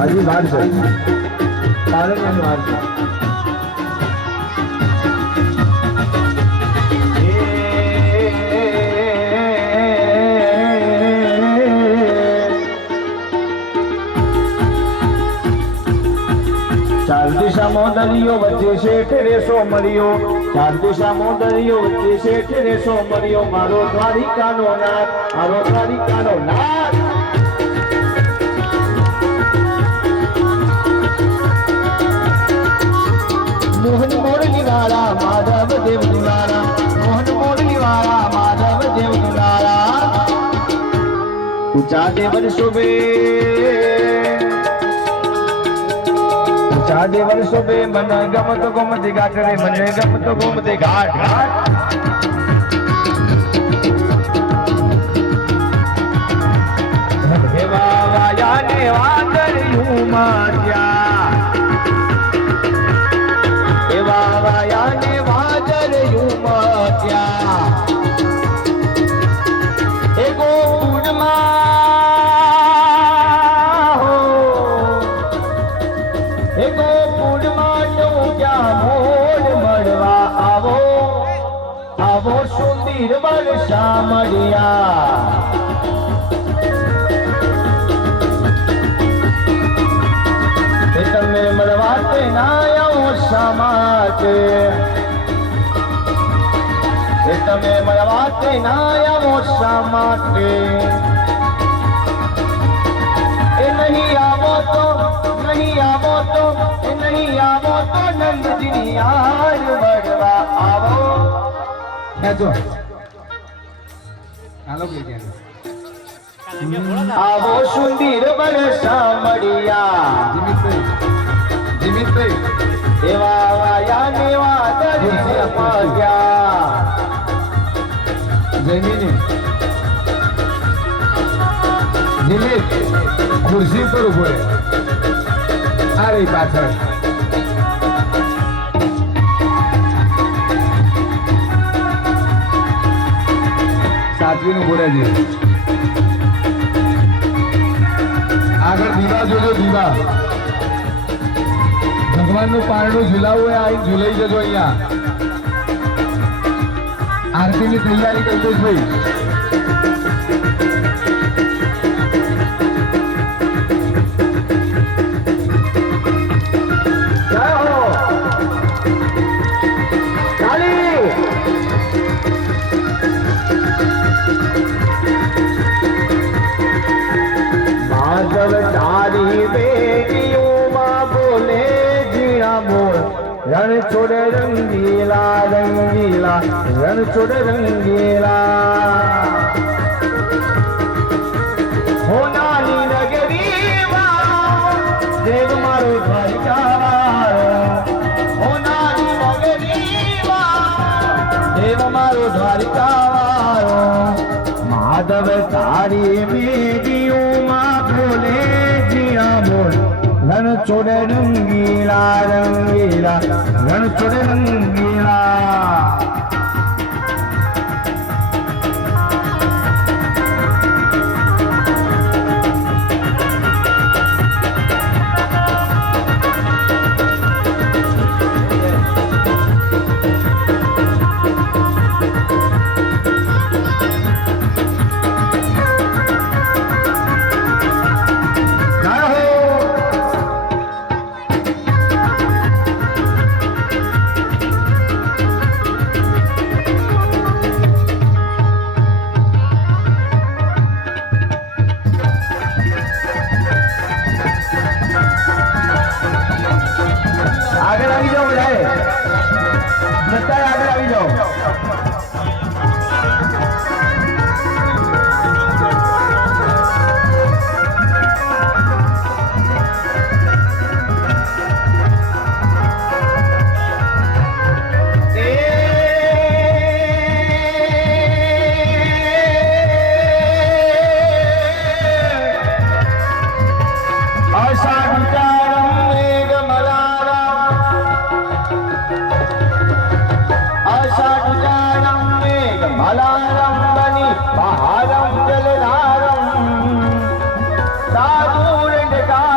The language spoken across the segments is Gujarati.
હજી વાર છે. પાલનની વાર છે? દરિયો વચ્ચે શેઠ રેસો મળ્યો. ચાર દિશામાં દરિયો વચ્ચે શેઠ રેસો મળ્યો. મારો દ્વારિકાનો નાથ, મારો દ્વારિકાનો નાથ. મોહન મોરલી વાળા, માધવ દેવ દુલારા મોહન મોરલી વાળા, માધવ દેવ દુલારા ઊંચા દેવન શોભે. ઊંચા વર્ષો બે મને ગમતો ગમતી ઘાટ રે મને ગમતો ગમતી ઘાટ ઘાટ વાયા ને વાદળિયું સુંદર શામળિયા તમે મળવા તે ના આવો એ તમે મળવા તે ના આવો માટે એ નહીં આવો તો નહીં આવો તો એ નહીં આવો તો નંદજીની યાર વડવા આવો આવો સુંદર વર્ષા મળ્યા. જીમિતભાઈ જીમિતભાઈ. એવા વાયા ને વાદળિયા પાગ્યા જમીને દિલીપ ખુરશી પર ઊભો આ રહી પાછળ. સાતવીનું બોલાજી આગળ દીવા જોજો, દીવા. ભગવાનનું પારણું ઝુલાવું હોય, આ ઝુલાઈ જજો અહીંયા. આરતીની તૈયારી કરી ભાઈ. રણ છોડ રંગીલા રંગીલા, રણ છોડ રંગીલા. હોનાની નગરીમાં દેવ મારો દ્વારિકા હોનાની માધવ તારી મેડીઓમાં રણ છોડે રંગીલા રંગીલા રણ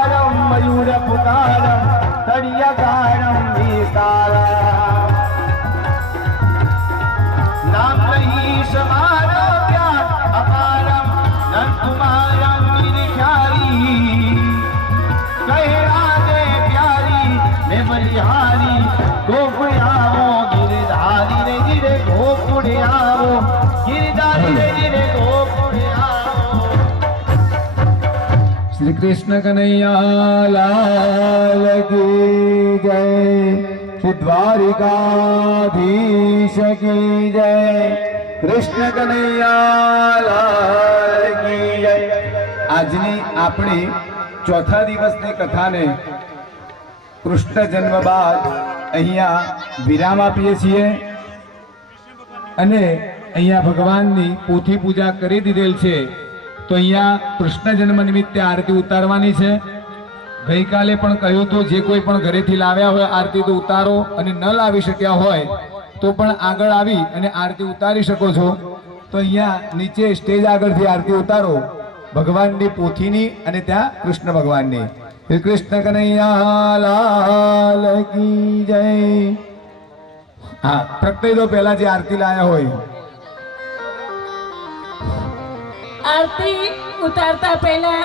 ગારમ મયુર પુકારમ તળિયા ગારમ વિસ્તારમ નામ નહીં શ્રી કૃષ્ણ કનૈયા, લાલ કી જય. શ્રી દ્વારિકાધીશ કી જય. કૃષ્ણ કનૈયા, લાલ કી જય. આજની આપણી ચોથા દિવસની કથાને કૃષ્ણ જન્મ બાદ અહીંયા વિરામ આપીએ છીએ અને અહીંયા ભગવાનની પોથી પૂજા કરી દીધેલ છે. તો અહીંયા કૃષ્ણ જન્મ નિમિત્તે આરતી ઉતારવાની છે. ગઈકાલે પણ કહ્યું હતું, જે કોઈ પણ ઘરેથી લાવ્યા હોય, આરતી તો ઉતારો અને ન લાવી શક્યા હોય, તો પણ આગળ આવી અને આરતી ઉતારી શકો છો. તો અહીંયા નીચે સ્ટેજ આગળથી આરતી ઉતારો. ભગવાનની પોથીની અને ત્યાં કૃષ્ણ ભગવાનની. શ્રી કૃષ્ણ કનૈયા લાલ કી જય. હા પ્રગટાઈ દો પહેલા જે આરતી લાયા હોય આરતી ઉતારતા પહેલા